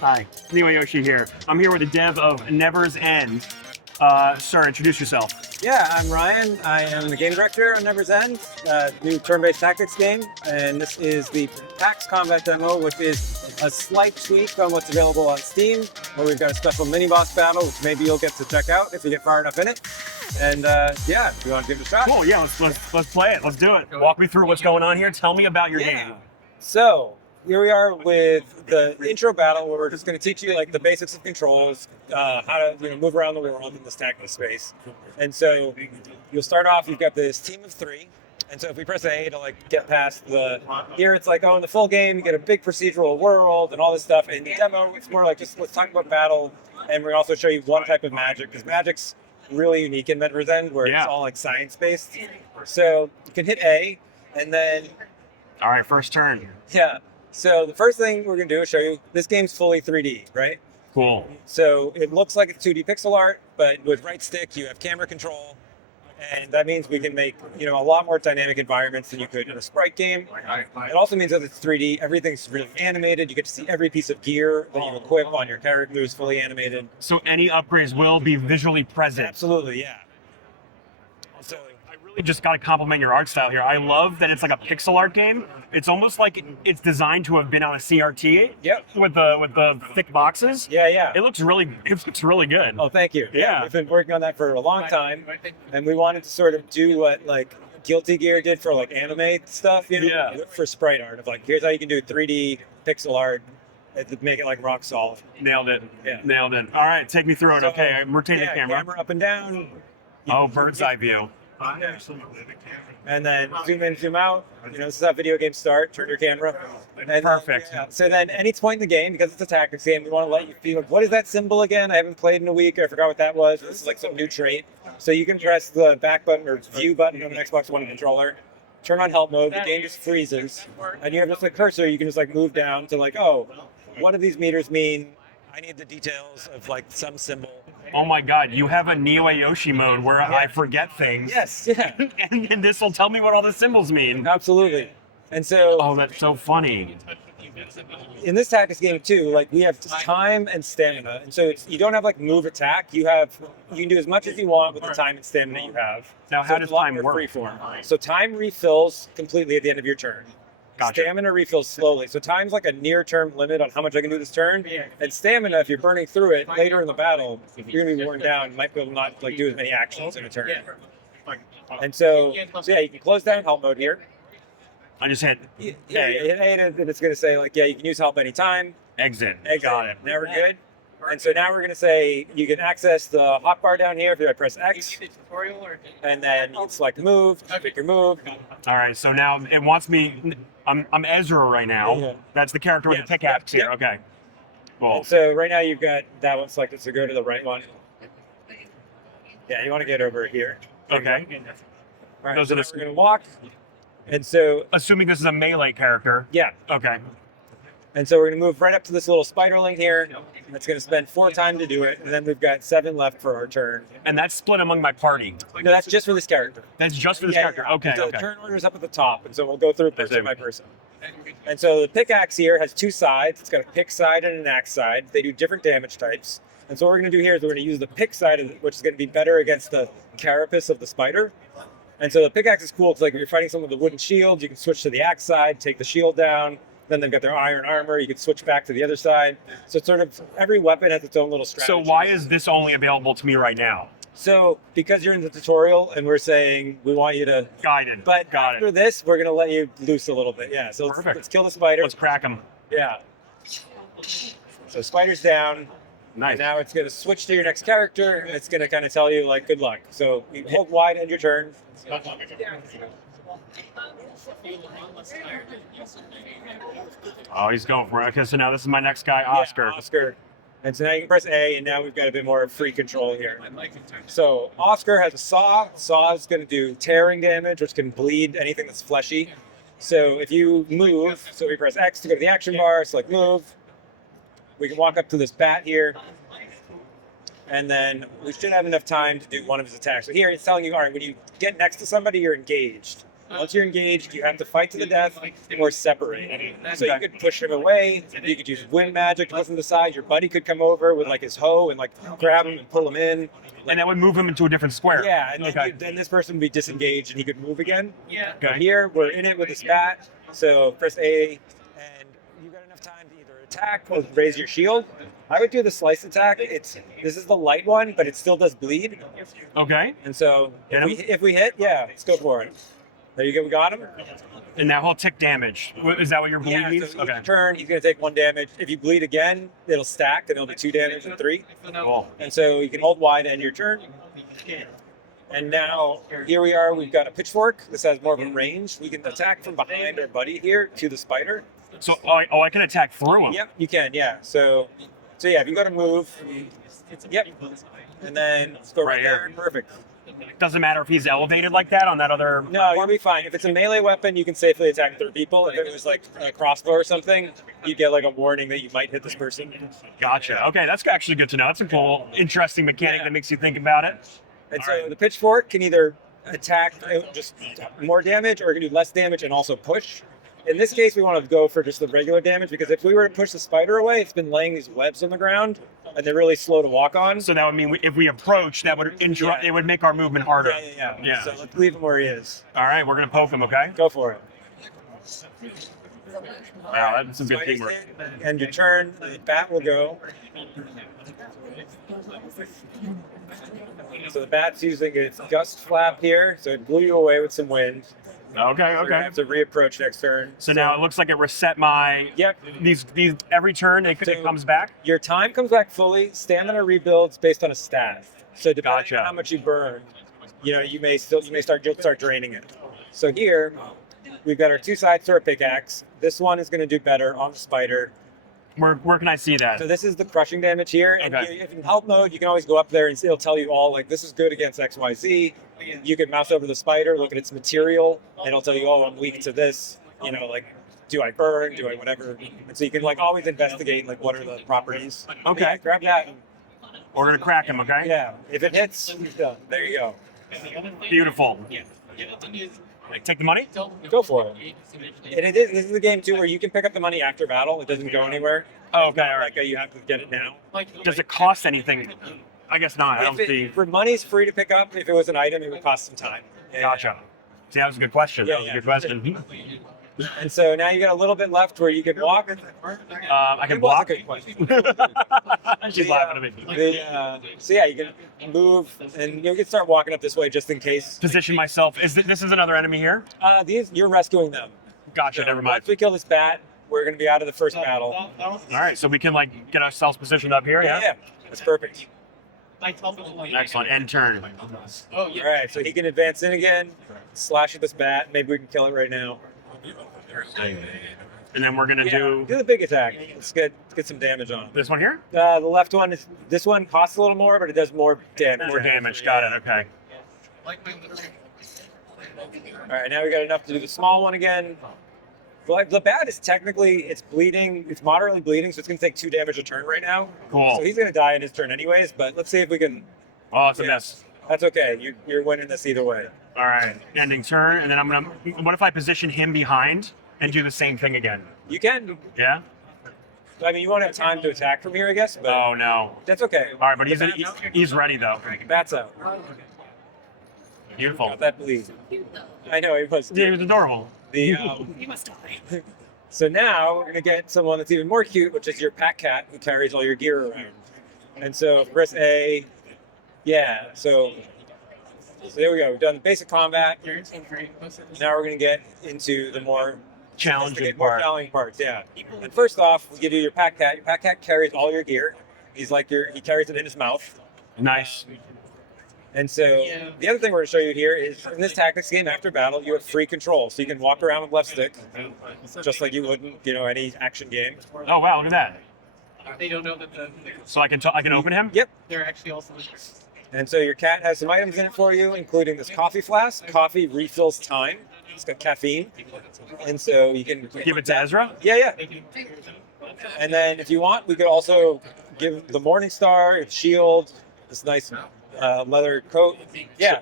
Hi, Yoshi here. I'm here with the dev of Never's End. Sir, introduce yourself. Yeah, I'm Ryan. I am the game director on Never's End, new turn-based tactics game, and this is the PAX combat demo, which is a slight tweak on what's available on Steam, where we've got a special mini-boss battle, which maybe you'll get to check out if you get far enough in it. And yeah, if you want to give it a shot. Cool, yeah, let's play it. Let's do it. Walk me through what's going on here. Tell me about your game. So, here we are with the intro battle where we're just going to teach you like the basics of controls, how to move around the world in this tactical space. And so you'll start off, you've got this team of 3. And so if we press A to like get past the, here it's like, oh, in the full game, you get a big procedural world and all this stuff. In the demo, it's more like just let's talk about battle. And we're also show you one type of magic, because magic's really unique in Never's End, where it's all like science-based. So you can hit A, and then... All right, first turn. Yeah. So the first thing we're going to do is show you, this game's fully 3D, right? Cool. So it looks like it's 2D pixel art, but with right stick, you have camera control. And that means we can make, a lot more dynamic environments than you could in a sprite game. It also means that it's 3D, everything's really animated. You get to see every piece of gear that you equip on your character is fully animated. So any upgrades will be visually present. Absolutely, yeah. So I really just got to compliment your art style here. I love that it's like a pixel art game. It's almost like it's designed to have been on a CRT. Yep. With the thick boxes. Yeah. It looks really good. Oh, thank you. Yeah. We've been working on that for a long time, and we wanted to sort of do what like Guilty Gear did for like anime stuff, for sprite art of like, here's how you can do 3D pixel art and make it like rock solid. Nailed it. Yeah. Nailed it. All right, take me through it. So, Okay, I'm rotating the camera. Camera up and down. Oh, bird's eye view. And then zoom in, zoom out. This is how video games start. Turn your camera. And Perfect. So then any point in the game, because it's a tactics game, we want to let you feel like, what is that symbol again? I haven't played in a week. I forgot what that was. This is like some new trait. So you can press the back button or view button on the Xbox One controller. Turn on help mode. The game just freezes. And you have just a cursor. You can just like move down to like, oh, what do these meters mean? I need the details of like some symbol. Oh my God, you have a Neo Yoshi mode where I forget things. Yes, yeah. and this will tell me what all the symbols mean. Absolutely. And so... Oh, that's so funny. In this tactics game too, like we have time and stamina. And so you don't have like move attack. You can do as much as you want with the time and stamina you have. Now, how does time work? Freeform. So time refills completely at the end of your turn. Gotcha. Stamina refills slowly. So time's like a near-term limit on how much I can do this turn. And stamina, if you're burning through it later in the battle, you're gonna be worn down. You might be able to not like do as many actions in a turn. And so yeah, you can close down help mode here. I just hit hit A, and it's gonna say like, yeah, you can use help anytime. exit. Got it. Now we're good. And so now we're going to say you can access the hotbar down here if you press X. And then you can select move, pick your move. All right, so now it wants me. I'm Ezra right now. Yeah. That's the character with the pickaxe here. Okay. Cool. And so right now you've got that one selected, so go to the right one. Yeah, you want to get over here. Okay. All right, Those so are now the- we're going to walk. And so, Assuming this is a melee character. yeah. Okay. And so we're going to move right up to this little spiderling here. It's going to spend 4 time to do it. And then we've got 7 left for our turn. And that's split among my party. No, that's just for this character. That's just for this Yeah, character. yeah. Okay. The Okay. turn order is up at the top, and so we'll go through person see. by person. And so the pickaxe here has 2 sides. It's got a pick side and an axe side. They do different damage types. And so what we're going to do here is we're going to use the pick side, which is going to be better against the carapace of the spider. And so the pickaxe is cool because like if you're fighting someone with a wooden shield, you can switch to the axe side, take the shield down. Then they've got their iron armor. You can switch back to the other side. So it's sort of every weapon has its own little strategy. So why is this only available to me right now? So because you're in the tutorial and we're saying we want you to Guided. But Got after it. this, we're going to let you loose a little bit. Yeah, so let's kill the spider. Let's crack them. Yeah. So spider's down. Nice. And now it's going to switch to your next character. And it's going to kind of tell you, like, good luck. So you hold wide, end your turn. Oh, he's going for it. Okay, so now this is my next guy, Oscar. Yeah, Oscar. And so now you can press A, and now we've got a bit more free control here. So Oscar has a saw. Saw is going to do tearing damage, which can bleed anything that's fleshy. So if you move, so we press X to go to the action bar, select move. We can walk up to this bat here. And then we should have enough time to do one of his attacks. So here it's telling you, all right, when you get next to somebody, you're engaged. Once you're engaged, you have to fight to the death or separate. So you could push him away. You could use wind magic to push him to the side. Your buddy could come over with like his hoe and like grab him and pull him in. And that would move him into a different square. Yeah, and then this person would be disengaged and he could move again. Yeah. But here, we're in it with this bat. So press A, and you've got enough time to either attack or raise your shield. I would do the slice attack. This is the light one, but it still does bleed. Okay. And so if we hit, yeah, let's go for it. There you go, we got him. And that will tick damage. Is that what your bleed means? So each turn, he's going to take 1 damage. If you bleed again, it'll stack, and it'll be 2 damage and 3. Cool. And so you can hold Y to end your turn. And now, here we are, we've got a pitchfork. This has more of a range. We can attack from behind our buddy here to the spider. So, I can attack through him. Yep, you can, yeah. So yeah, if you go to move, yep. And then let's go right there. Perfect. Doesn't matter if he's elevated like that on that other... No, you'll be fine. If it's a melee weapon, you can safely attack 3 people. If it was like a crossbow or something, you get like a warning that you might hit this person. Gotcha. Okay, that's actually good to know. That's a cool, interesting mechanic that makes you think about it. And so the pitchfork can either attack just more damage or it can do less damage and also push. In this case, we want to go for just the regular damage because if we were to push the spider away, it's been laying these webs on the ground and they're really slow to walk on. So that would mean if we approach, that would interrupt. It would make our movement harder. Yeah. So let's leave him where he is. All right, we're gonna poke him. Okay. Go for it. Wow, that's some good teamwork. And your turn, the bat will go. So the bat's using its gust flap here, so it blew you away with some wind. Okay. So you have to reapproach next turn. So now it looks like it reset my. Yep. These every turn it comes back. Your time comes back fully. Stamina rebuilds based on a stat. So depending on how much you burn, you may start draining it. So here we've got our 2 sides to our pickaxe. This one is going to do better on the spider. Where can I see that? So this is the crushing damage here. And Okay. if in help mode, you can always go up there and it'll tell you all, like, this is good against X, Y, Z. You can mouse over the spider, look at its material, and it'll tell you, oh, I'm weak to this. Like, do I burn? Do I whatever? And so you can, like, always investigate, like, what are the properties. Okay. Yeah, grab that. We're gonna crack him. Okay. Yeah. If it hits, he's done. There you go. Beautiful. Take the money. Go for it. And this is a game, too, where you can pick up the money after battle. It doesn't go anywhere. Oh, okay. All right. Like, you have to get it now. Does it cost anything? I guess not. I don't see. For money's free to pick up. If it was an item, it would cost some time. Gotcha. See, that was a good question. That was a good question. And so now you got a little bit left where you can walk. I can block. Good question. She's laughing at me. So yeah, you can move and you can start walking up this way just in case. Position myself. This is another enemy here? You're rescuing them. Gotcha. So Never mind. Once we kill this bat, we're going to be out of the first battle. All right. So we can get ourselves positioned up here. Yeah. That's perfect. Excellent. End turn. All right. So he can advance in again, slash at this bat. Maybe we can kill it right now. And then we're gonna do the big attack. Let's get some damage on it. this one here. The left one this one costs a little more, but it does more damage. More damage. Got it. Okay. All right, now we got enough to do the small one again. The bat is it's bleeding. It's moderately bleeding, so it's gonna take 2 damage a turn right now. Cool. So he's gonna die in his turn anyways. But let's see if we can. Oh, it's a mess. That's okay. You're winning this either way. All right. Ending turn, and then I'm gonna. What if I position him behind and do the same thing again? You can. Yeah. I mean, you won't have time to attack from here, I guess. But Oh no. that's okay. All right, but he's ready though. Bat's out. Beautiful. Got that bleed. I know it was. He was adorable. You must die. So now we're gonna get someone that's even more cute, which is your pack cat who carries all your gear around. And so press A. Yeah. So there we go. We've done basic combat. Now we're gonna get into the more Challenging challenging parts. Yeah. And first off, we give you your pack cat. Your pack cat carries all your gear. He carries it in his mouth. Nice. And so the other thing we're going to show you here is in this tactics game after battle, you have free control. So you can walk around with left stick, just like you would in any action game. Oh wow, look at that. They don't know that So I can open him. Yep. they're actually also. And so your cat has some items in it for you, including this coffee flask. Coffee refills time. It's got caffeine. And so you can Give it to Ezra. Yeah. And then if you want, we could also give the Morning Star, its shield, this nice leather coat. Yeah,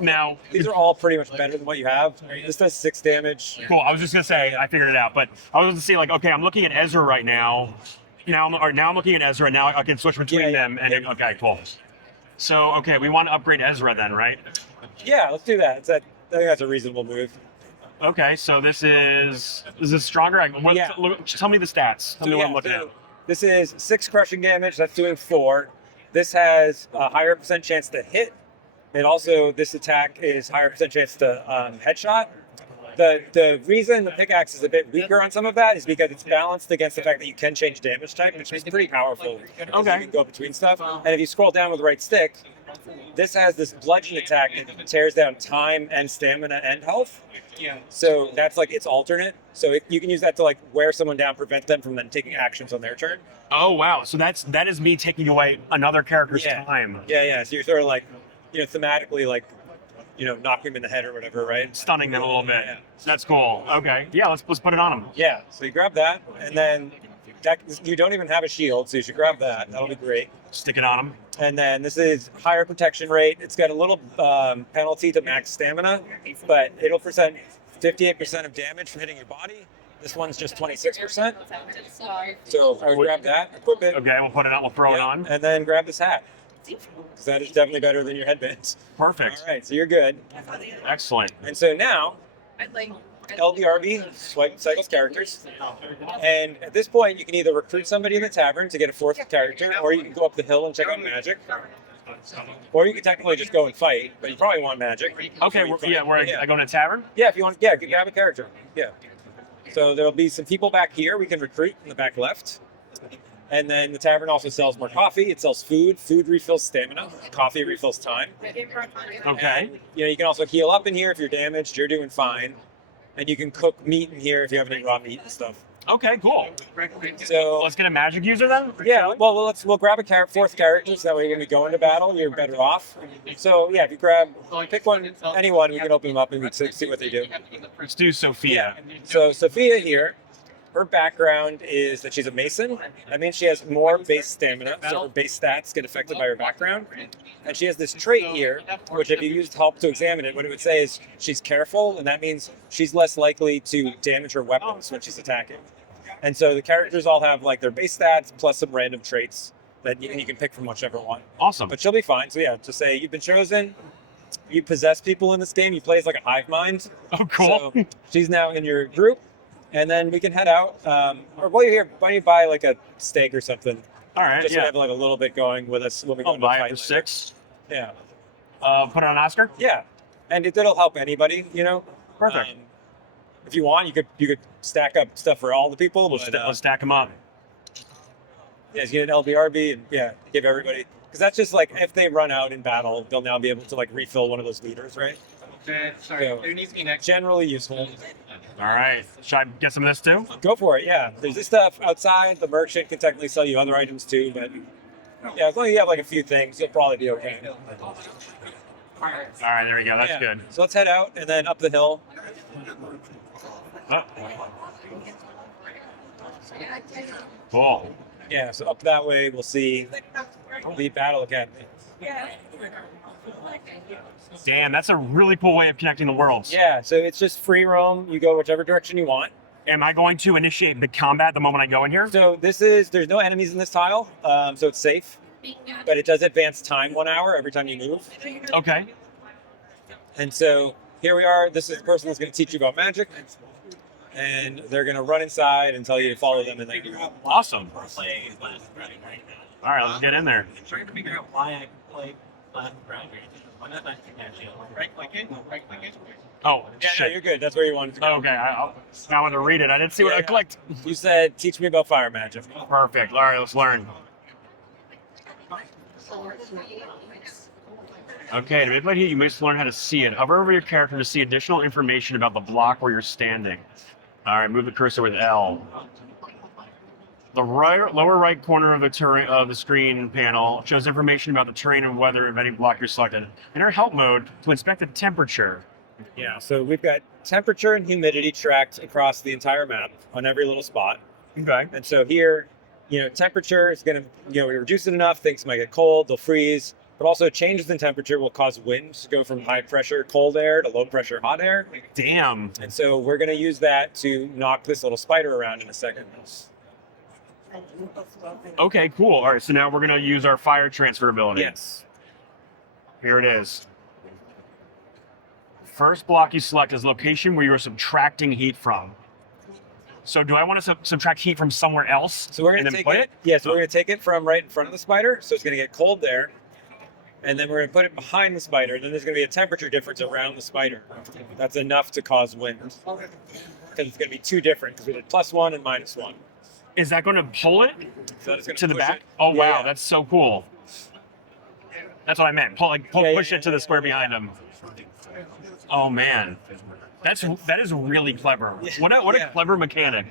Now, these are all pretty much better than what you have. This does 6 damage. cool. I was just gonna say I figured it out, but I was gonna say like, okay, I'm looking at Ezra right now. Now I'm looking at Ezra. Now I can switch between Yeah, them, and yeah. okay, cool. So okay, we want to upgrade Ezra then, right? Yeah, let's do that. I think that's a reasonable move. Okay, so this is stronger? Yeah. Tell me the stats. Tell me what I'm looking at. This is 6 crushing damage. That's doing 4. This has a higher percent chance to hit. And also, this attack is higher percent chance to headshot. The reason the pickaxe is a bit weaker on some of that is because it's balanced against the fact that you can change damage type, which is pretty powerful. Okay. You can go between stuff. And if you scroll down with the right stick, this has this bludgeon attack that tears down time and stamina and health. So that's like its alternate. So you can use that to like wear someone down, prevent them from then taking actions on their turn. Oh wow! So that is me taking away another character's time, Yeah. So you're sort of like, thematically like, knock him in the head or whatever, right? stunning them a little bit. Yeah. That's cool. Okay, yeah, let's put it on them. Yeah. So you grab that, and then you don't even have a shield, so you should grab that. That'll be great. Stick it on them. And then this is higher protection rate. It's got a little penalty to max stamina, but it'll present 58% of damage from hitting your body. This one's just 26%. So I would grab that, equip it. Okay, we'll put it on. We'll throw it on. And then grab this hat, because that is definitely better than your headbands. Perfect. All right, so you're good. Excellent. And so now, LBRB cycles characters. And at this point, you can either recruit somebody in the tavern to get a 4th character, or you can go up the hill and check out magic. Or you could technically just go and fight, but you probably want magic. Okay, I go to a tavern. Yeah, if you want, grab a character. Yeah. So there'll be some people back here we can recruit in the back left. And then the tavern also sells more coffee. It sells food. Food refills stamina. Coffee refills time. Okay. And, you can also heal up in here if you're damaged. You're doing fine. And you can cook meat in here if you have any raw meat and stuff. Okay, cool. So Let's get a magic user then. yeah, well, we'll grab a 4th character, so that way when we go into battle, you're better off. So yeah, if you pick anyone, we can open them up and we can see what they do. Let's do Sophia. So Sophia here, her background is that she's a mason. That means she has more base stamina, so her base stats get affected by her background. And she has this trait here, which if you used help to examine it, what it would say is she's careful, and that means she's less likely to damage her weapons when she's attacking. And so the characters all have like their base stats plus some random traits that you can pick from whichever one. Awesome. But she'll be fine. So yeah, just say you've been chosen. You possess people in this game. You play as like a hive mind. Oh, cool. So she's now in your group, and then we can head out. Or while you're here, why don't you buy like a steak or something? All right. Just to Yeah. have like a little bit going with us when we go I'll into buy fight it for later. 6. Yeah, Put it on Oscar. yeah, and it'll help anybody. Perfect. If you want, you could stack up stuff for all the people. Let's But, stack them up. yeah, you get an LBRB and give everybody, because that's just like if they run out in battle, they'll now be able to like refill one of those meters, right? Sorry, So- there needs to be next. Generally useful. All right. Should I get some of this too? Go for it. Yeah, there's this stuff outside. The merchant can technically sell you other items too, but yeah, as long as you have like a few things, you'll probably be okay. All right. There we go. That's Yeah. good. So let's head out and then up the hill. Oh. Cool. Yeah, so up that way we'll see the Battle Academy. Damn, that's a really cool way of connecting the worlds. Yeah, so it's just free roam. You go whichever direction you want. Am I going to initiate the combat the moment I go in here? So there's no enemies in this tile, so it's safe. But it does advance time 1 hour every time you move. Okay. And so here we are. This is the person that's going to teach you about magic. And they're going to run inside and tell you to follow them. And then Awesome. All right, let's get in there. I'm trying to figure out why I play right click it. Oh, yeah, no, shit. you're good. That's where you wanted to go. Okay, I want to read it. I didn't see what I Yeah. clicked. You said, teach me about fire magic. Perfect. All right, let's learn. Okay, to manipulate heat, you must learn how to see it. Hover over your character to see additional information about the block where you're standing. All right, move the cursor with L. The lower right corner of the screen panel shows information about the terrain and weather of any block you're selected. Enter help mode to inspect the temperature. Yeah, so we've got temperature and humidity tracked across the entire map on every little spot. Okay. And so here, temperature is going to, we reduce it enough, things might get cold, they'll freeze. but also changes in temperature will cause wind to go from high pressure cold air to low pressure hot air. Damn. And so we're going to use that to knock this little spider around in a second. Okay, cool. All right, so now we're gonna use our fire transfer ability. Yes. Here it is. First block you select is location where you are subtracting heat from. So do I want to subtract heat from somewhere else? So we're going to take it. Yeah, so we're going to take it from right in front of the spider. So it's going to get cold there. And then we're going to put it behind the spider. And then there's going to be a temperature difference around the spider. That's enough to cause wind. Because it's going to be two different, because we did +1 and -1. Is that going to pull it So that is going to the push back? it. Oh, wow, Yeah. that's so cool. That's what I meant. Push it to the square behind him. Oh, man. That is really clever. What a Yeah. clever mechanic.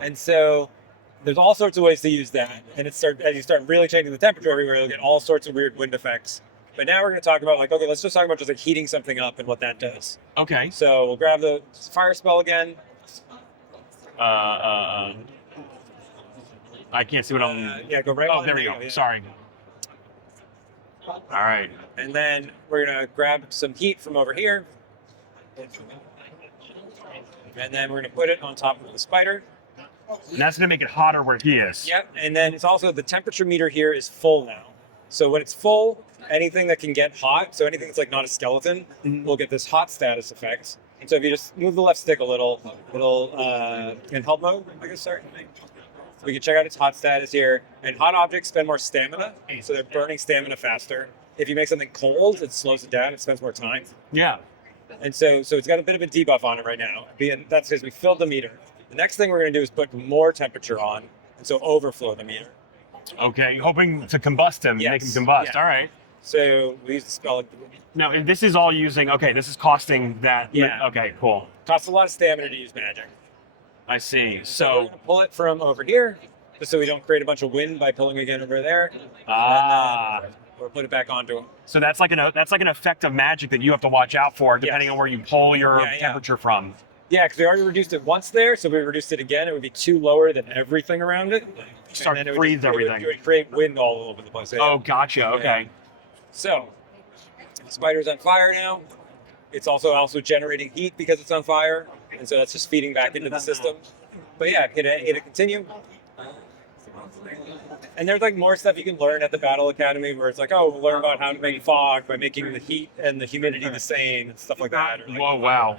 And so there's all sorts of ways to use that. And as you start really changing the temperature everywhere, you'll get all sorts of weird wind effects. But now we're going to talk about okay, let's just talk about just like heating something up and what that does. Okay. So we'll grab the fire spell again. I can't see what I'm. Yeah, go right. Oh, on. there we go. Yeah. Sorry. All right. And then we're going to grab some heat from over here. And then we're going to put it on top of the spider. And that's going to make it hotter where he is. Yep. And then it's also the temperature meter here is full now. So when it's full, anything that can get hot, so anything that's like not a skeleton, will get this hot status effect. And so if you just move the left stick a little, in help mode, I guess, sorry. We can check out its hot status here. And hot objects spend more stamina, so they're burning stamina faster. If you make something cold, it slows it down, it spends more time. Yeah. And so it's got a bit of a debuff on it right now. That's because we filled the meter. The next thing we're going to do is put more temperature on, and so overflow the meter. Okay. Hoping to combust him, Yes. make him combust. Yeah. All right. So we use the spell. Now, and this is all using. Okay, this is costing that. Yeah. Okay. Cool. Costs a lot of stamina to use magic. I see. We're So. going to pull it from over here, just so we don't create a bunch of wind by pulling again over there. Or put it back onto him. So that's like an effect of magic that you have to watch out for, depending on where you pull your Yeah, yeah. temperature from. Yeah, because we already reduced it once there, so if we reduced it again, it would be too lower than everything around it. Start And then to freeze everything. It would create wind all over the place. Yeah. Oh, gotcha. Okay. So, the spider's on fire now. It's also generating heat because it's on fire, and so that's just feeding back into the system. But yeah, hit a continue. And there's like more stuff you can learn at the Battle Academy where it's like, oh, we'll learn about how to make fog by making the heat and the humidity the same and stuff like that. Or like, Whoa, wow.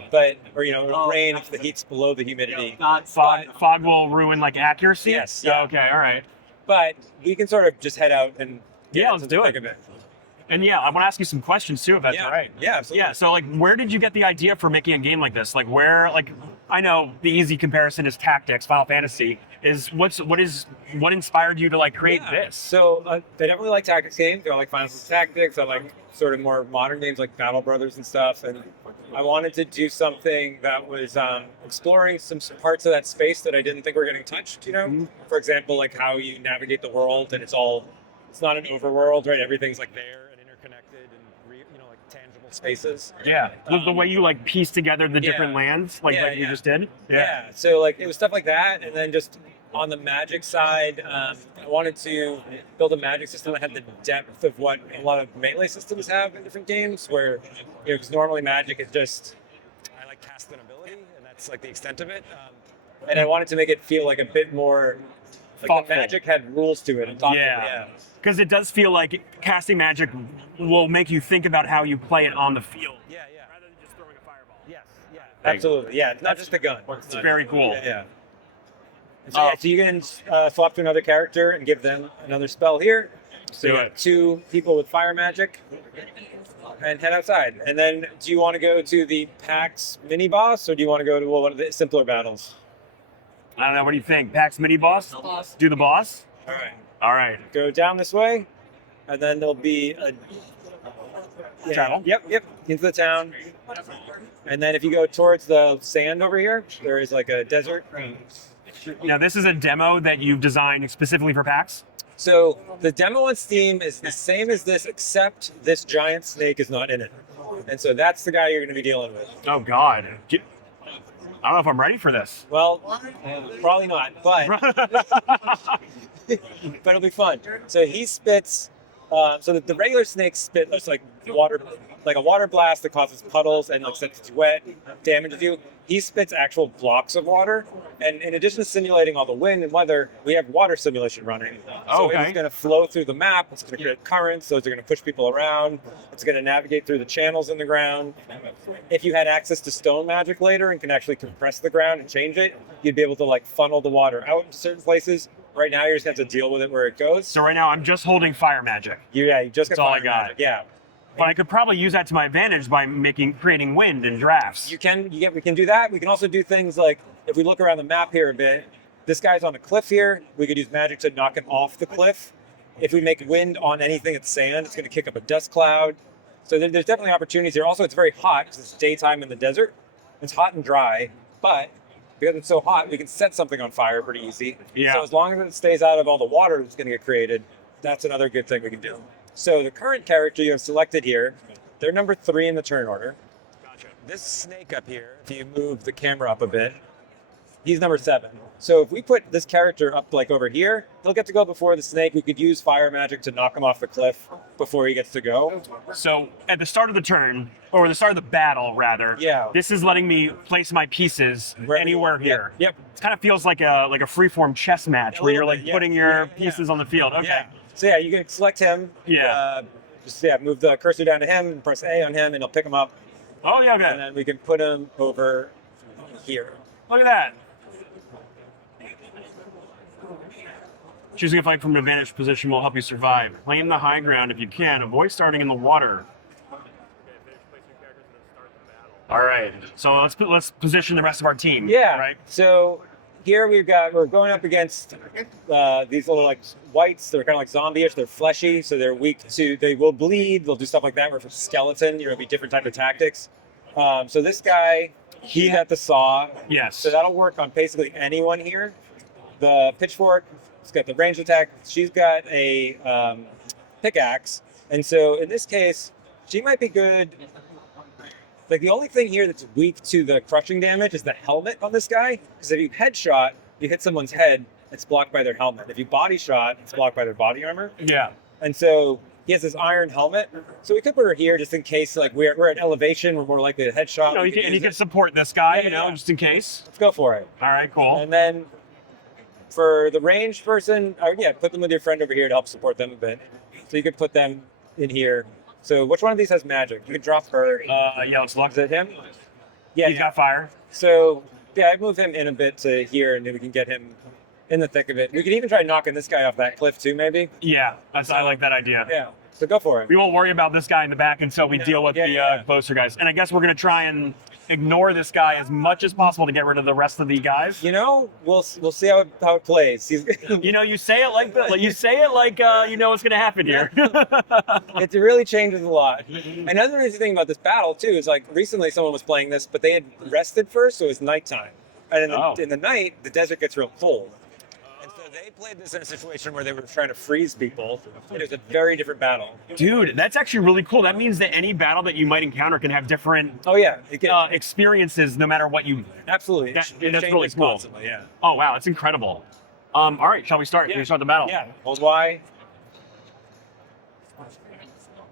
or it'll rain if the heat's below the humidity. Fog will ruin like accuracy? Yes, yeah. Okay, all right. But we can sort of just head out and Yeah, let's do it. Think of it. And yeah, I want to ask you some questions too, if that's all right. Yeah, absolutely. Yeah, so like where did you get the idea for making a game like this? Like where, like, I know the easy comparison is Tactics, Final Fantasy. What inspired you to like create this? So I definitely like tactics games. I like Final Fantasy Tactics. I like sort of more modern games like Battle Brothers and stuff. And I wanted to do something that was exploring some parts of that space that I didn't think were getting touched. You know, for example, like how you navigate the world, and it's not an overworld, right? Everything's like there and interconnected and like tangible spaces. Yeah, the way you like piece together the different Yeah. lands, like you just did. Yeah. So like it was stuff like that, and then just on the magic side, I wanted to build a magic system that had the depth of what a lot of melee systems have in different games. Where because normally magic is just I like cast an ability, and that's like the extent of it. And I wanted to make it feel like a bit more like Thoughtful. the magic had rules to it. And thoughtful, Yeah. Because it does feel like casting magic will make you think about how you play it on the field. Yeah. Rather than just throwing a fireball. Yes. Yeah. Absolutely. Yeah. It's not just a gun. It's very cool. Yeah. So you can swap to another character and give them another spell here. So Do you it. have 2 people with fire magic, and head outside. And then, do you want to go to the PAX mini boss, or do you want to go to one of the simpler battles? I don't know. What do you think? PAX mini boss? Do the boss? All right. All right. Go down this way, and then there'll be a Travel? Yep. Into the town. And then if you go towards the sand over here, there is like a desert. Now, this is a demo that you've designed specifically for PAX? So the demo on Steam is the same as this, except this giant snake is not in it. And so that's the guy you're going to be dealing with. Oh, God. I don't know if I'm ready for this. Well, probably not, but it'll be fun. So he spits So the regular snakes spit just like water, like a water blast that causes puddles and like sets you wet, damages you. He spits actual blocks of water, and in addition to simulating all the wind and weather, we have water simulation running. So Okay. it's going to flow through the map. It's going to create currents, so it's going to push people around. It's going to navigate through the channels in the ground. If you had access to stone magic later and can actually compress the ground and change it, you'd be able to like funnel the water out into certain places. Right now, you just have to deal with it where it goes. So right now I'm just holding fire magic. You just That's got all I fire got. magic. Yeah. But I could probably use that to my advantage by creating wind and drafts. We can do that. We can also do things like, if we look around the map here a bit, this guy's on a cliff here. We could use magic to knock him off the cliff. If we make wind on anything that's sand, it's going to kick up a dust cloud. So there's definitely opportunities here. Also, it's very hot because it's daytime in the desert. It's hot and dry, but because it's so hot, we can set something on fire pretty easy. Yeah. So as long as it stays out of all the water that's going to get created, that's another good thing we can do. So the current character you have selected here, they're number 3 in the turn order. Gotcha. This snake up here, if you move the camera up a bit, he's number 7. So if we put this character up like over here, he'll get to go before the snake. We could use fire magic to knock him off the cliff before he gets to go. So at the start of the turn, or the start of the battle rather, Yeah. this is letting me place my pieces anywhere here. Yep. It kind of feels like a freeform chess match A where you're little like bit, yeah. putting your Yeah, pieces on the field. Okay. Yeah. So yeah, you can select him. Yeah. Just move the cursor down to him and press A on him, and it'll pick him up. Oh yeah, And okay. then we can put him over here. Look at that. Choosing a fight from an advantage position will help you survive. Claim the high ground if you can. Avoid starting in the water. All right. So let's position the rest of our team. Yeah. Right. So here we're going up against these little like whites. They're kind of like zombie-ish. They're fleshy, so they're weak to. They will bleed. They'll do stuff like that. Where for skeleton, it'll be different type of tactics. So this guy, he got the saw. Yes. So that'll work on basically anyone here. The pitchfork, it's got the ranged attack. She's got a pickaxe, and so in this case, she might be good. Like the only thing here that's weak to the crushing damage is the helmet on this guy. Because if you headshot, you hit someone's head, it's blocked by their helmet. If you body shot, it's blocked by their body armor. Yeah. And so he has this iron helmet. So we could put her here just in case like we're at elevation, we're more likely to headshot. You know, We you could can, and you use can it. support this guy, Yeah, you know, yeah. just in case. Let's go for it. All right, cool. And then for the ranged person, put them with your friend over here to help support them a bit. So you could put them in here. So which one of these has magic? You can drop her. Yeah, let's look. Is it him? Yeah. He's got fire. So yeah, I'd move him in a bit to here, and then we can get him in the thick of it. We could even try knocking this guy off that cliff too, maybe. Yeah, I like that idea. Yeah. So go for it. We won't worry about this guy in the back until we No, deal with yeah, the yeah. closer guys. And I guess we're gonna try and ignore this guy as much as possible to get rid of the rest of the guys. You know, we'll see how it plays. He's You know, you say it like that. You say it like you know what's gonna happen here. it really changes a lot. Another interesting thing about this battle too is like recently someone was playing this, but they had rested first, so it was nighttime. And in the night, the desert gets real cold. And so they played this in a situation where they were trying to freeze people. It was a very different battle. Dude, that's actually really cool. That means that any battle that you might encounter can have different Oh yeah, it gets, experiences no matter what you. absolutely. That- It that's changes really cool. constantly, yeah. Oh wow, it's incredible. All right, shall we start? Can we start the battle? Yeah. Hold Y.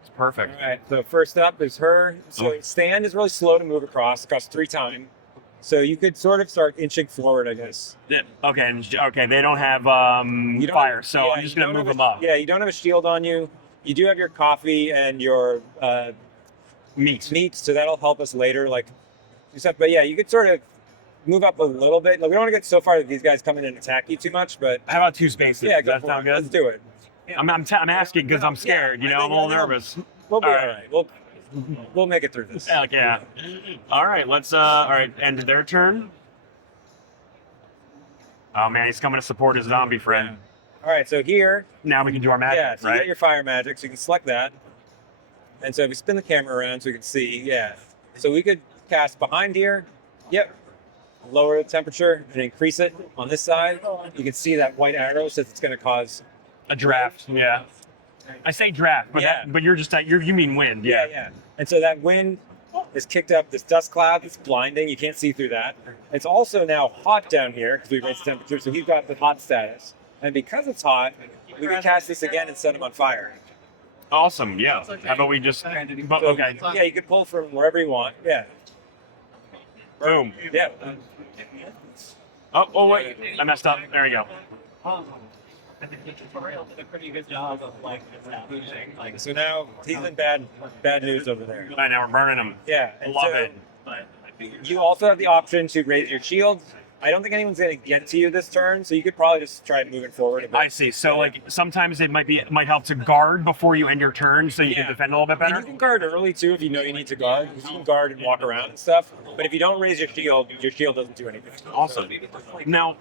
It's perfect. All right. So first up is her. So Oh. stand is really slow to move across. It costs 3 time. So you could sort of start inching forward, I guess. Yeah, okay, okay. They don't have You don't fire, have- so yeah, I'm just you gonna don't move have them up. Yeah, you don't have a shield on you. You do have your coffee and your meat, so that'll help us later. Like, but yeah, you could sort of move up a little bit. Like, we don't want to get so far that these guys come in and attack you too much, but How about 2 spaces? yeah, Does that go for sound it. Let's good? do it. I'm asking because I'm scared. You know, I'm a little nervous. We'll be All all right. right. We'll make it through this. Heck yeah. All right, let's. All right, end their turn. Oh man, he's coming to support his zombie friend. All right, so here, Now we can do our magic, yeah, so you right? got your fire magic, so you can select that. And so if we spin the camera around so we can see, yeah. So we could cast behind here. Yep. Lower the temperature and increase it on this side. You can see that white arrow says it's going to cause. A draft. Yeah. I say draft, but Yeah. but you're just you mean wind. Yeah. Yeah. And so that wind is kicked up this dust cloud that's blinding. You can't see through that. It's also now hot down here because we raised the temperature, so he's got the hot status. And because it's hot, we can cast this again and set him on fire. Awesome. Yeah. How about we just? But, So, okay. Yeah, you can pull from wherever you want. Yeah. Boom. Yeah. Oh wait, I messed up. There you go. I think the tutorial did a pretty good job of like establishing like. So now he's in bad news over there. All right, now we're burning them. Yeah. And Love so it. But I figured You also have the option to raise your shield. I don't think anyone's going to get to you this turn, so you could probably just try moving forward a bit. I see. So like sometimes it might help to guard before you end your turn, so you can Yeah. defend a little bit And better. you can guard early too if you know you need to guard. Because you can guard and walk around and stuff. But if you don't raise your shield doesn't do anything. Awesome. Now,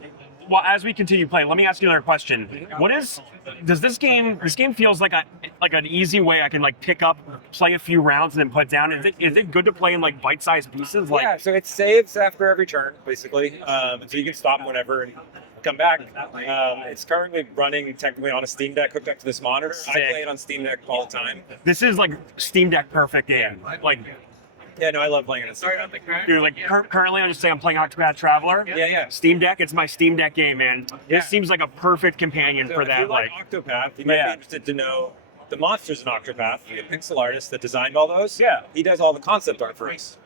well, as we continue playing, let me ask you another question. Does this game feels like an easy way I can like pick up, play a few rounds, and then put down? Is it good to play in like bite-sized pieces? Like, Yeah, so it saves after every turn, basically. So you can stop whenever and come back. It's currently running technically on a Steam Deck hooked up to this monitor. I Sick. play it on Steam Deck all the time. this is like Steam Deck perfect game. Like, Yeah, no, I love playing it on Steam sorry Deck. about the crack. dude, like currently I'm just saying I'm playing Octopath Traveler. Yeah. Steam Deck, it's my Steam Deck game, man. Yeah. This seems like a perfect companion So for if that. you like Octopath, you might Yeah. be interested to know the monsters in Octopath. The pixel artist that designed all those. Yeah. He does all the concept art for us.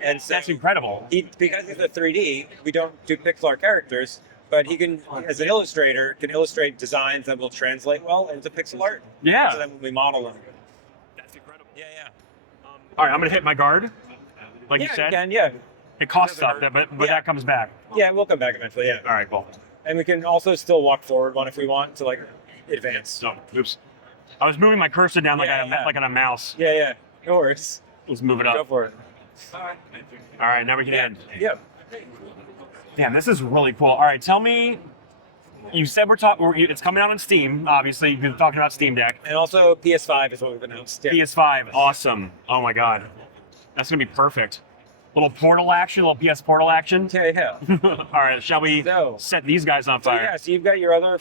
And so That's incredible. because he's a 3D, we don't do pixel art characters, but he can, as an illustrator, can illustrate designs that will translate well into pixel art. Yeah. So then when we model them. That's incredible. Yeah. All right, I'm gonna hit my guard, like you said. Can, yeah. It costs Doesn't stuff, hurt. but Yeah. that comes back. Yeah, we'll come back eventually, yeah. All right, cool. And we can also still walk forward one if we want to like advance. So, oops. I was moving my cursor down like Yeah. like on a mouse. Yeah. No worries. Let's move it Go up. for it. All right, now we can end. Yeah. Damn, this is really cool. All right, tell me. You said it's coming out on Steam. Obviously, you've been talking about Steam Deck. And also PS5 is what we've announced. Yeah. PS5, awesome. Oh my god, that's gonna be perfect. Little portal action, little PS Portal action. Yeah. All right, shall we So- set these guys on So fire? yeah, so you've got your other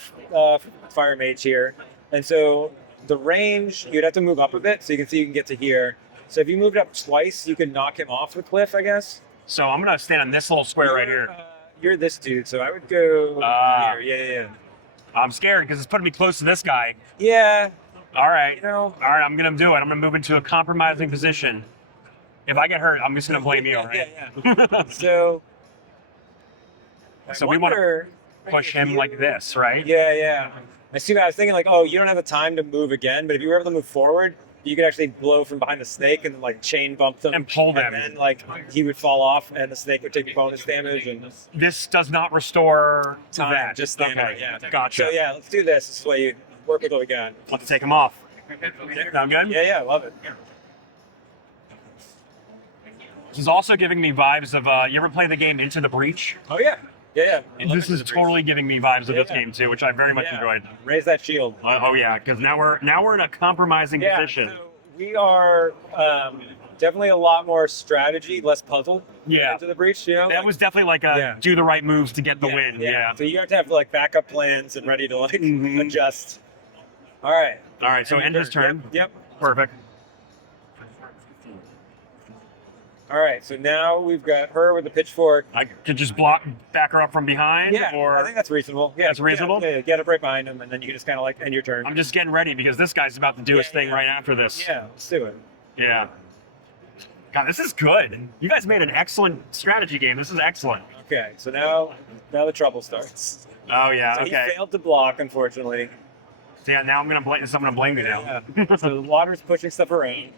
fire mage here, and so the range you'd have to move up a bit, so you can see you can get to here. So if you moved up twice, you can knock him off the cliff, I guess. So I'm gonna stand on this little square right here. You're this dude, so I would go Ah. here. Yeah. I'm scared because it's putting me close to this guy. Yeah. All right. You know. All right, I'm gonna do it. I'm gonna move into a compromising position. If I get hurt, I'm just gonna blame you, right? Yeah. So. So we wanna wonder Push if him you- like this, right? Yeah. I see. I was thinking like, oh, you don't have the time to move again, but if you were able to move forward, you could actually blow from behind the snake and like chain bump them And pull them. and then like he would fall off and the snake would take bonus damage and This does not restore time. that. Just stamina. okay. Yeah. Gotcha. So yeah, let's do this. This is what you work with what we got. Let's take him off. Sound good? Yeah. I love it. This is also giving me vibes of. You ever play the game Into the Breach? Oh yeah. I love This it. is totally giving me vibes of this Yeah. game too, which I very much Yeah. enjoyed. Raise that shield. Oh yeah, because now we're in a compromising position. So we are definitely a lot more strategy, less puzzle. Yeah. Into the breach, you know. That was definitely like a Yeah. do the right moves to get the win. Yeah. So you have to have like backup plans and ready to like Mhm. adjust. All right. All right. So end his turn. Yep. Perfect. All right. So now we've got her with the pitchfork. I could just back her up from behind, Yeah. or I think that's reasonable. Yeah. That's reasonable? Yeah. Get up right behind him, and then you can just kind of like end your turn. I'm just getting ready because this guy's about to do his Yeah, thing yeah. right after this. Yeah. Let's do it. Yeah. God, this is good. You guys made an excellent strategy game. This is excellent. Okay. So now the trouble starts. Oh yeah. So Okay. he failed to block, unfortunately. So yeah. Now I'm gonna blame you now. Yeah. So the water's pushing stuff around.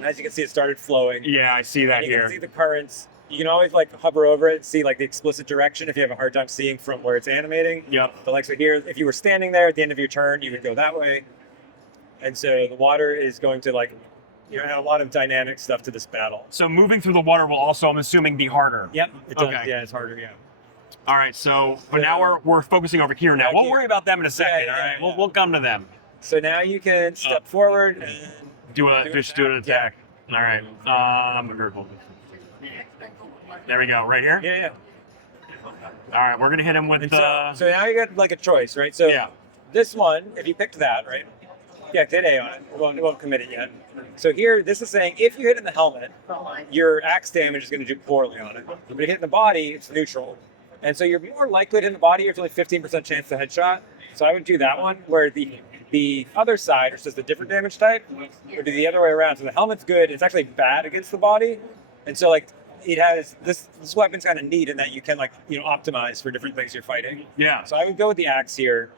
As you can see, it started flowing. Yeah, I see that And you here. can see the currents. You can always like hover over it and see like the explicit direction if you have a hard time seeing from where it's animating. Yep. But like so here, if you were standing there at the end of your turn, you would go that way. And so the water is going to like, you have a lot of dynamic stuff to this battle. So moving through the water will also, I'm assuming, be harder. Yep. It does. Okay. Yeah, it's harder. Yeah. All right. So, but now we're focusing over here now. Back We'll here. worry about them in a second. Yeah, all right. yeah. We'll come to them. So now you can step forward and Do an an attack. All right. There we go. Right here. Yeah. All right. We're gonna hit him with And the. so now you got like a choice, right? So Yeah. this one, if you picked that, right? Yeah, hit A on it. We won't commit it yet. So here, this is saying if you hit in the helmet, your axe damage is going to do poorly on it. But if you hit in the body, it's neutral. And so you're more likely to hit in the body. There's only 15% chance to headshot. So I would do that one, where the the other side is just a different damage type, or do the other way around. So the helmet's good. It's actually bad against the body, and so like it has this weapon's kind of neat in that you can like optimize for different things you're fighting. Yeah. So I would go with the axe here.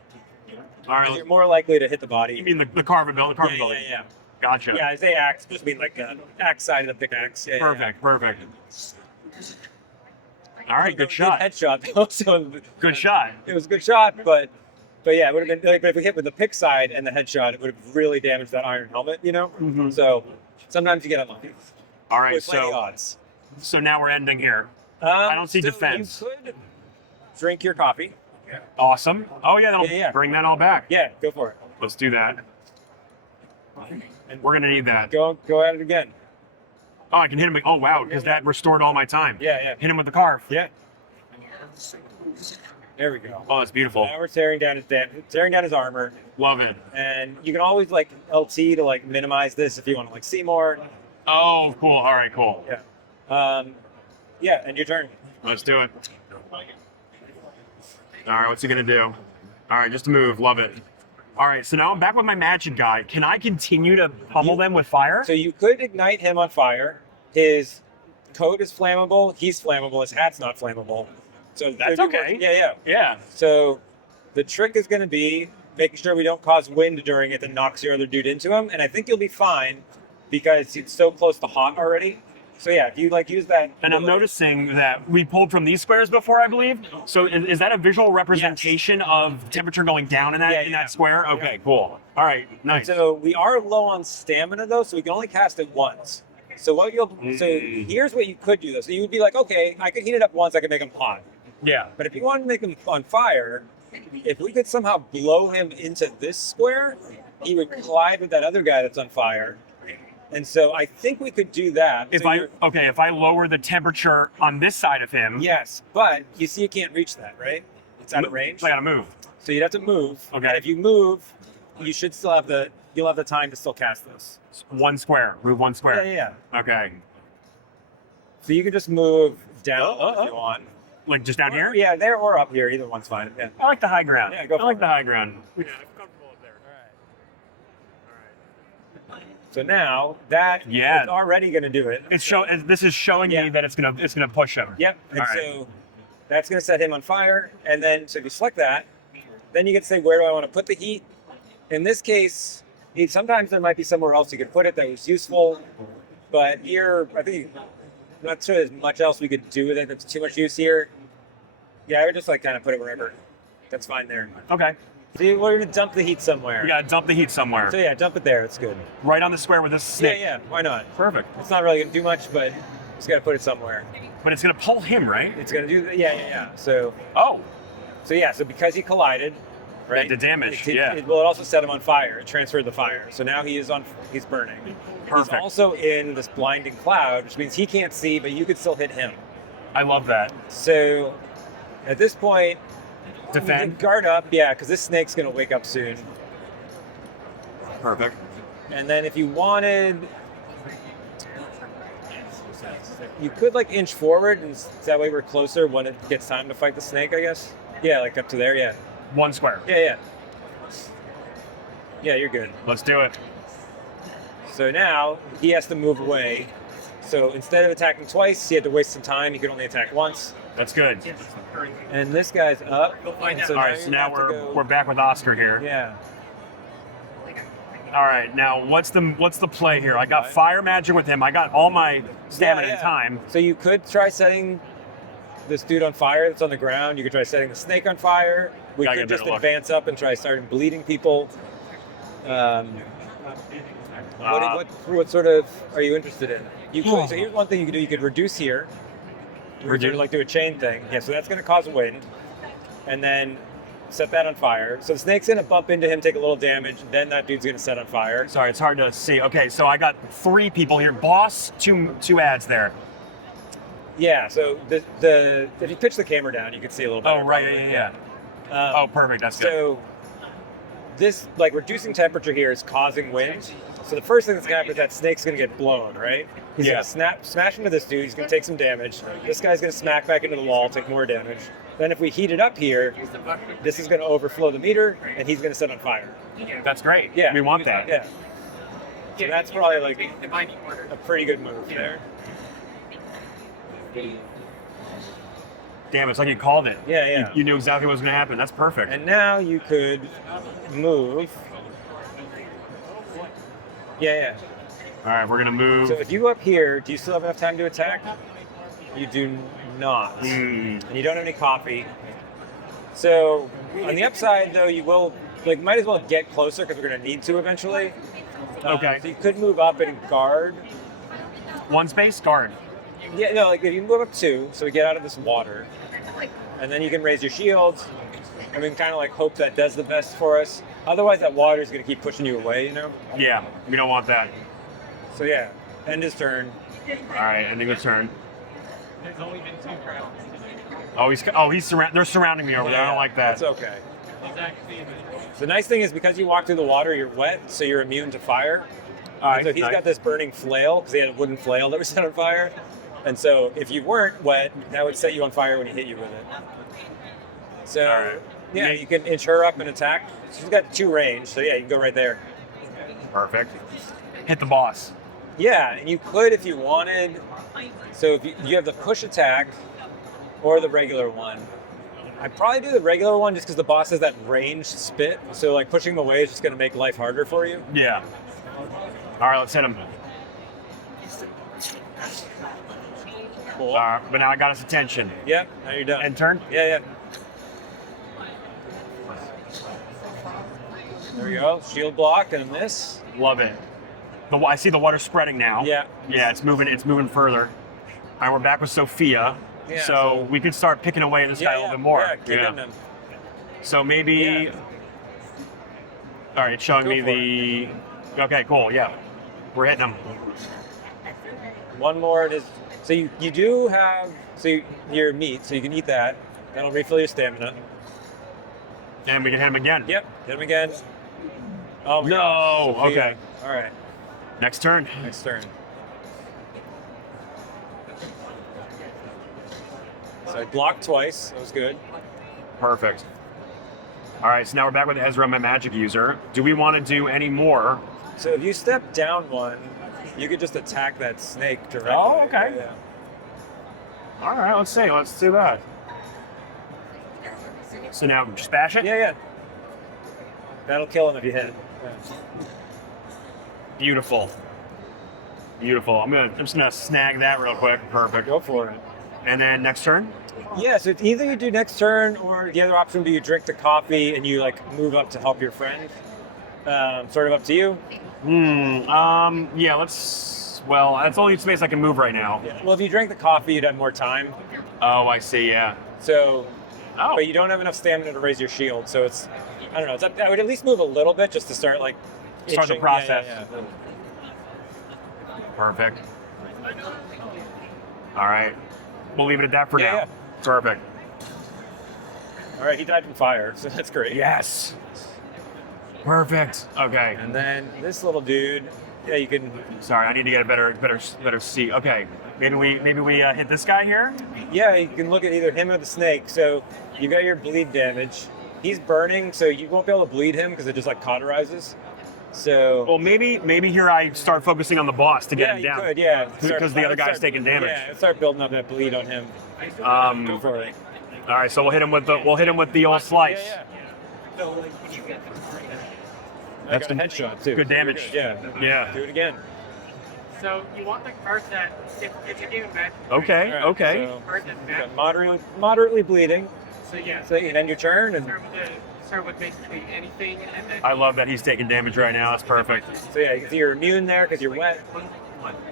All right. You're more likely to hit the body. You mean the carve ability? The carve ability. Yeah. Gotcha. Yeah, I say axe, just mean like the axe side of the pickaxe. Yeah, Perfect. Perfect. All right. Good Good shot. headshot. Also, Good shot. it was a good shot, but yeah, it would have been like, but if we hit with the pick side and the headshot, it would have really damaged that iron helmet, Mhm. So sometimes you get unlucky. All right. With plenty So odds. now we're ending here. I don't see so defense. You could drink your coffee. Awesome. Oh yeah. That'll Yeah. bring that all back. Yeah, go for it. Let's do that. We're gonna need that. Go at it again. Oh, I can hit him. Oh wow, because that restored all my time. Yeah. Hit him with the carve. Yeah. There we go. Oh, it's beautiful. Now we're tearing down his armor, Love it. and you can always like LT to like minimize this if you want to like see more. Oh, cool. All right, cool. Yeah, and your turn. Let's do it. All right, what's he gonna do? All right, just a move. Love it. All right, so now I'm back with my magic guy. Can I continue to pummel them with fire? So you could ignite him on fire. His coat is flammable. He's flammable. His hat's not flammable. So That's it'd be okay. worth- Yeah. Yeah. So the trick is going to be making sure we don't cause wind during it that knocks your other dude into him. And I think you'll be fine because it's so close to hot already. So yeah, if you like use that. And I'm noticing that we pulled from these squares before, I believe. So is that a visual representation of temperature going down in that Yeah. square? Okay, cool. All right, nice. So we are low on stamina though, so we can only cast it once. So here's what you could do though. So you would be like, okay, I could heat it up once, I could make him hot. Yeah. But if you want to make him on fire, if we could somehow blow him into this square, he would collide with that other guy that's on fire. And so I think we could do that. If So I lower the temperature on this side of him, yes, but you see you can't reach that, right? It's out of range. I gotta move. So you'd have to move. Okay. And if you move, you should still have you'll have the time to still cast this. One square. Move one square. Yeah. Okay. So you can just move down if you want. Like just down here? Yeah, there or up here. Either one's fine. Yeah. I like the high ground. Yeah, go I for like it. the high ground. So now that Yeah. it's already going to do it. This is showing Yeah. me that it's gonna push him. Yep. And All right. so that's going to set him on fire. And then, so if you select that, then you can say, where do I want to put the heat? In this case, sometimes there might be somewhere else you could put it that was useful. But here, I think, I'm not sure there's much else we could do with it that's too much use here. Yeah, I would just like kind of put it wherever. That's fine there. Okay. So we're going to dump the heat somewhere. We gotta dump the heat somewhere. So yeah, dump it there. It's good. Right on the square with this snake. Yeah, why not? Perfect. It's not really going to do much, but just got to put it somewhere. But it's gonna pull him, right? It's going to do, yeah. So because he collided, right? The damage, It will also set him on fire. It transferred the fire. So now he's burning. Perfect. He's also in this blinding cloud, which means he can't see, but you could still hit him. I love that. So at this point, you Defend. can guard up, yeah, because this snake's going to wake up soon. Perfect. And then if you wanted, you could like inch forward, and that way we're closer when it gets time to fight the snake, I guess. Yeah, like up to there, yeah. One square. Yeah. Yeah, you're good. Let's do it. So now he has to move away. So instead of attacking twice, he had to waste some time. He could only attack once. That's good. And this guy's up. And All right, so you now have to we're back with Oscar here. Yeah. All right, now what's the play here? I got fire magic with him. I got all my stamina and time. So you could try setting this dude on fire that's on the ground. You could try setting the snake on fire. We Gotta could get a just better look. advance up and try starting bleeding people. What sort of are you interested in? You could, so here's one thing you could do. You could reduce here. Reduce? Like do a chain thing. Yeah, so that's going to cause a wind. And then set that on fire. So the snake's going to bump into him, take a little damage. Then that dude's going to set on fire. Sorry, it's hard to see. Okay, so I got 3 people here. Boss, two ads there. Yeah, so if you pitch the camera down, you can see a little better. Oh, right, probably. yeah. Oh, perfect. That's good. So this, like, reducing temperature here is causing wind. So the first thing that's gonna happen is that snake's gonna get blown, right? He's Yeah. gonna smash into this dude. He's gonna take some damage. This guy's gonna smack back into the wall, take more damage. Then if we heat it up here, this is gonna overflow the meter, and he's gonna set on fire. That's great. Yeah. We want that. Yeah. So that's probably like a pretty good move there. Damn, it's like you called it. Yeah, yeah. You knew exactly what was going to happen. That's perfect. And now you could move. Yeah, All right, we're going to yeah. move. So if you go up here, do you still have enough time to attack? You do not. Mm. And you don't have any coffee. So on the upside, though, you will, like, might as well get closer because we're going to need to eventually. Okay. So you could move up and guard. One space, guard. Yeah, no, like if you move up 2, so we get out of this water, and then you can raise your shields, and we can kind of like hope that does the best for us. Otherwise, that water is going to keep pushing you away, you know? Yeah, we don't want that. So yeah, end his turn. All right, ending the turn. There's only been 2 crowds today. They're surrounding me over there. I don't like that. That's okay. Exactly. The nice thing is because you walk through the water, you're wet, so you're immune to fire. All And right, so he's nice. got this burning flail, because he had a wooden flail that was set on fire. And so if you weren't wet, that would set you on fire when he hit you with it. So All right. yeah, you can inch her up and attack. She's got 2 range, so yeah, you can go right there. Perfect. Hit the boss. Yeah, and you could if you wanted. So if you have the push attack or the regular one. I'd probably do the regular one just because the boss has that ranged spit. So like pushing him away is just going to make life harder for you. Yeah. All right, let's hit him. Cool. All right, but now I got his attention. Yep, now you're done. End turn? Yeah, yeah. There we go. Shield block and this. Love it. I see the water spreading now. Yeah. Yeah, it's moving further. All right, we're back with Sophia. Yeah, so so- we could start picking away at this guy a little bit more. Yeah, keep hitting him. So maybe. Yeah. All right, it's showing Go me for the. Okay, cool. Yeah, we're hitting him. One more. It is. So you do have your meat, so you can eat that. That'll refill your stamina. And we can hit him again. Yep. Hit him again. Oh my No. gosh. Sophia. Okay. All right. Next turn. Next turn. So I blocked twice. That was good. Perfect. All right, so now we're back with Ezra, my magic user. Do we want to do any more? So if you step down one, you could just attack that snake directly. Oh, okay. Yeah. All right, let's see. Let's do that. So now just bash it? Yeah, yeah. That'll kill him if you hit it. Yeah. Beautiful. Beautiful. I'm just gonna snag that real quick. Perfect. Go for it. And then next turn? Yeah, so it's either you do next turn or the other option would be you drink the coffee and you like move up to help your friend. Sort of up to you. Yeah, well, that's the only space I can move right now. Yeah. Well, if you drank the coffee, you'd have more time. Oh, I see, yeah. So, Oh, but you don't have enough stamina to raise your shield. So it's, I don't know. It's up, I would at least move a little bit just to start like Start the itching. process. Yeah, yeah, perfect. All right. We'll leave it at that for Yeah, now. yeah. Perfect. All right, he died from fire, so that's great. Yes. Perfect. Okay. And then this little dude, yeah, you can. Sorry, I need to get a better seat. Okay. Maybe we hit this guy here. Yeah, you can look at either him or the snake. So you got your bleed damage. He's burning, so you won't be able to bleed him because it just like cauterizes. So Well, maybe here I start focusing on the boss to get yeah, him you down. could, yeah. Because the other guy's start- taking damage. Yeah, start building up that bleed on him. Go Um, for it. all right, so we'll hit him with the old slice. Yeah, So like when you get I got a headshot too. Good so you're damage. good. Yeah. Yeah. Do it again. so you want the card that if you're giving back. Okay. All right, Okay. So Card that's you back. got moderately bleeding. So yeah. So you end your turn, and Start with basically anything, and then I love that he's taking damage right now. That's perfect. so yeah, you can see you're immune there because you're wet.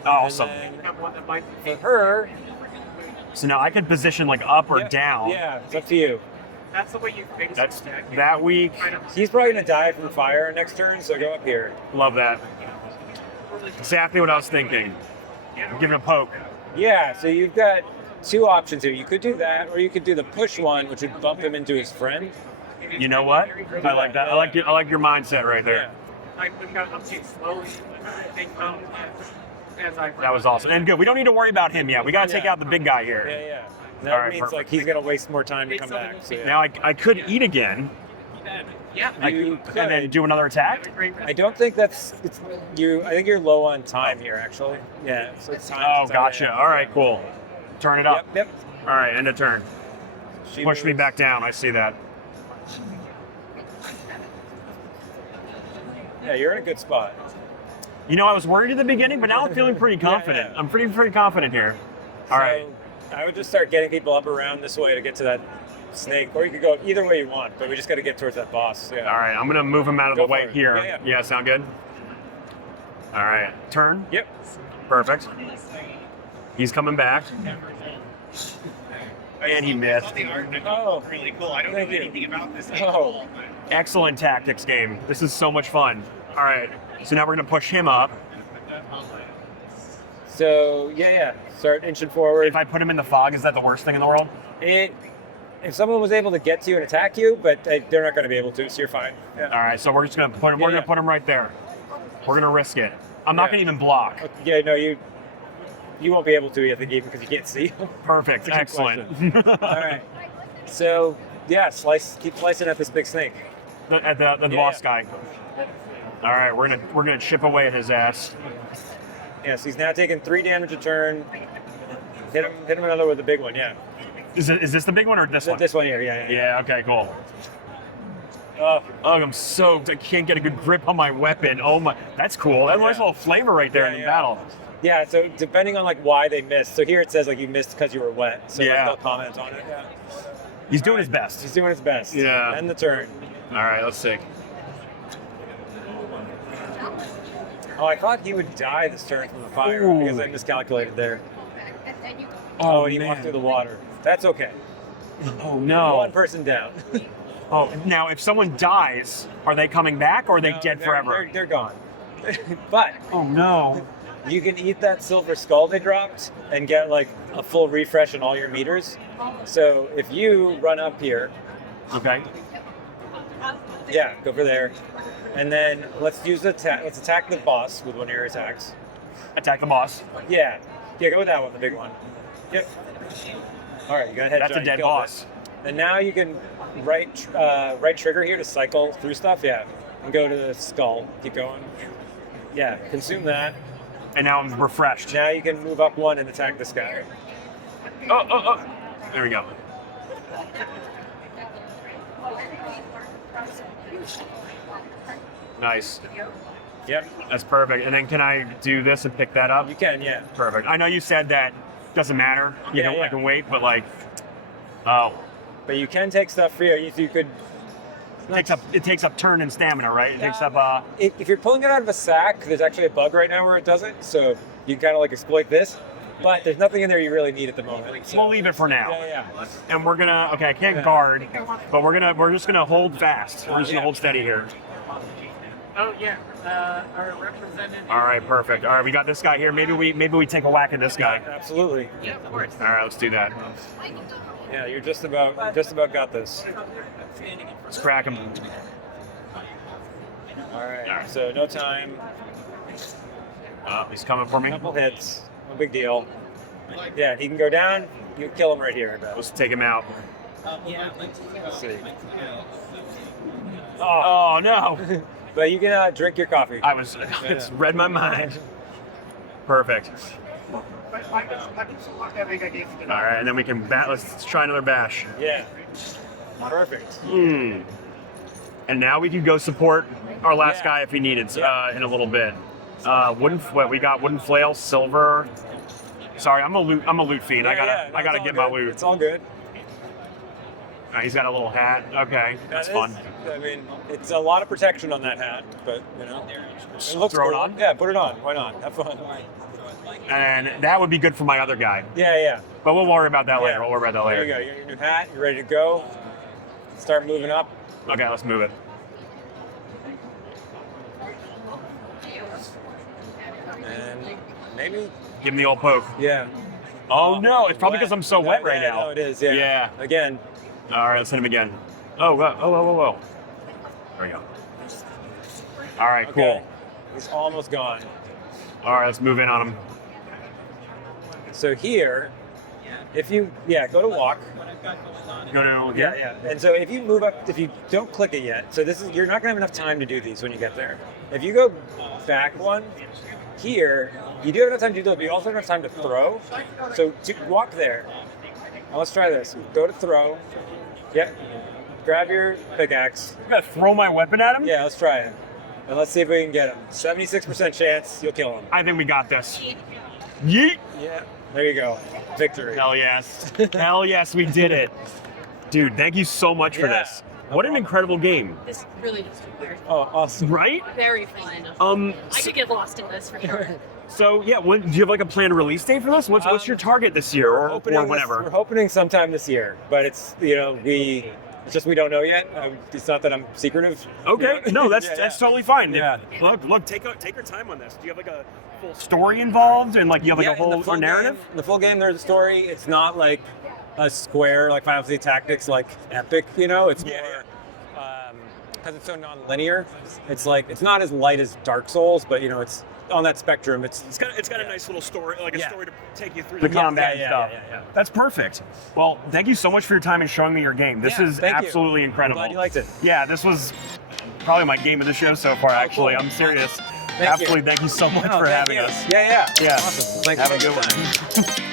Awesome. And you have one that might then for her, So now I can position like up or yeah, down. Yeah, it's up to you. That's the way you fix That's it. that week. He's probably gonna die from fire next turn, so go up here. Love that. Exactly what I was thinking. Give it a poke. Yeah, so you've got 2 options here. You could do that, or you could do the push one, which would bump him into his friend. You know what? I like that. I like your mindset right there. I got update slowly. They come as I. That was awesome and good. We don't need to worry about him yet. We got to take Yeah. out the big guy here. Yeah. That All right, means perfect. like he's gonna waste more time to come back. So, yeah. Now I could eat again. Yeah. You And then could. do another attack. I don't think that's it's you. I think you're low on time here, actually. Yeah. So it's time. Oh, to- gotcha. yeah. All right, cool. Turn it up. Yep. All right, end of turn. She Push me moves. back down. I see that. Yeah, you're in a good spot. You know, I was worried at the beginning, but now I'm feeling pretty confident. Yeah. I'm pretty confident here. All right. So I would just start getting people up around this way to get to that snake, or you could go either way you want, but we just got to get towards that boss. Yeah. All right, I'm gonna move him out of Go the way for it. here. Yeah. Sound good? All right, turn. Yep. Perfect. He's coming back. And he missed. Oh, Really cool. I don't know thank you. anything about this. Oh. Excellent tactics game. This is so much fun. All right, so now we're gonna push him up. So yeah. Start inching forward. If I put him in the fog, is that the worst thing in the world? If someone was able to get to you and attack you, but they're not going to be able to, so you're fine. Yeah. All right, so we're just gonna put him. We're Yeah, gonna yeah. put him right there. We're gonna risk it. I'm not Yeah. gonna even block. Yeah, no, you won't be able to, I think, even because you can't see. Perfect. That's a good Excellent. All right. So yeah, keep slicing at this big snake. At the Yeah. boss guy. All right, we're gonna chip away at his ass. Yes, he's now taking 3 damage a turn. Hit him another with a big one. Yeah. Is this the big one or this one? This one here. Yeah. Yeah. Okay. Cool. Oh, I'm soaked. I can't get a good grip on my weapon. Oh my, that's cool. That's a nice Yeah. little flavor right there Yeah, in the yeah. battle. yeah. So depending on like why they missed. So here it says like you missed because you were wet. So like, Yeah. they'll comment on it. Yeah. He's doing All his right. best. He's doing his best. Yeah. End the turn. All right. Let's see. Oh, I thought he would die this turn from the fire Ooh. because I miscalculated there. Oh, and he man. walked through the water. That's okay. Oh no. One person down. Oh, now if someone dies, are they coming back or are they No, dead forever? They're gone. But Oh no. you can eat that silver skull they dropped and get like a full refresh in all your meters. So if you run up here, Okay. yeah, go for there. And then let's attack the boss with one of your attacks. Attack the boss. Yeah, go with that one, the big one. Yep. All right, you got a head That's a shot, you dead killed boss. it. And now you can right trigger here to cycle through stuff. Yeah, and go to the skull. Keep going. Yeah, consume that. And now I'm refreshed. Now you can move up one and attack this guy. Oh. There we go. Nice. Yep, That's perfect. And then can I do this and pick that up? you can. Yeah. Perfect. I know you said that doesn't matter. You Yeah, know, yeah. I can wait, but like, oh, But you can take stuff free. You could. it takes up turn and stamina, right? It takes up. If you're pulling it out of a sack, there's actually a bug right now where it doesn't. So you can kind of like exploit this. But there's nothing in there you really need at the moment. So. We'll leave it for now. Yeah. And we're gonna. Okay, I can't Yeah. guard, but we're just gonna hold fast. We're just gonna hold steady here. Oh yeah. Our representative. All right, perfect. All right, we got this guy here. Maybe we take a whack at this guy. Absolutely. Yeah, of course. All right, let's do that. Yeah, you're just about got this. Let's crack him. All right. So no time. He's coming for me. Couple hits. No big deal. Yeah, he can go down. You kill him right here. Let's take him out. Yeah. Let's see. Oh no! But you can drink your coffee. It's read my mind. Perfect. All right, and then we can let's try another bash. Yeah. Perfect. Hmm. And now we can go support our last Yeah. guy if he needed Yeah. in a little bit. We got wooden flail, silver. Sorry, I'm a loot fiend. Yeah, I it's gotta all get my good. loot. It's all good. He's got a little hat. Okay, that's That fun. is- I mean, it's a lot of protection on that hat, but you know, it looks Throw it cool. on? Yeah, put it on. Why not? Have fun. And that would be good for my other guy. Yeah. But we'll worry about that later. Yeah. We'll worry about that There later. you go. You got your new hat. You're ready to go. Start moving up. Okay, let's move it. And maybe. Give him the old poke. Yeah. Oh no, it's probably because I'm so wet right Yeah, now. no, it is. Yeah. Yeah. Again. All right, let's hit him again. Oh, whoa. There we go. All right, cool. Okay. He's almost gone. All right, let's move in on him. So here, if you, go to walk. Go to Yeah. And so if you move up, if you don't click it yet, so this is, you're not gonna have enough time to do these when you get there. If you go back one, here, you do have enough time to do those, but you also have enough time to throw. So to walk there. Now let's try this. Go to throw. Yep. Grab your pickaxe. You gotta throw my weapon at him? Yeah, let's try it. And let's see if we can get him. 76% chance you'll kill him. I think we got this. Yeet! Yeah. There you go. Victory. Hell yes. Hell yes, we did it. Dude, thank you so much for Yeah, this. no What an problem. incredible game. This really is weird. Oh, awesome. Right? Very fun. I could get lost in this for sure. So yeah, do you have like a planned release date for this? What's your target this year or whenever? We're opening sometime this year, but it's, it's just we don't know yet. It's not that I'm secretive. Okay, no, that's totally fine. Yeah. Look, take your time on this. Do you have like a full story involved and like you have like a in whole the full narrative? Game, the full game, there's a story. It's not like a square like Final Fantasy Tactics, like epic. It's more because it's so non-linear. It's like it's not as light as Dark Souls, but it's on that spectrum. It's got a nice little story, like a story to take you through Yeah, the combat and yeah, stuff. yeah. That's perfect. Well, thank you so much for your time and showing me your game. This is thank you. absolutely I'm incredible. glad you liked it. Yeah, this was probably my game of the show so far. Actually, cool. I'm serious. Thank you. Thank you so much for Thank having you. us. Yeah. Yeah. Awesome. Thanks Have a for good the time. one.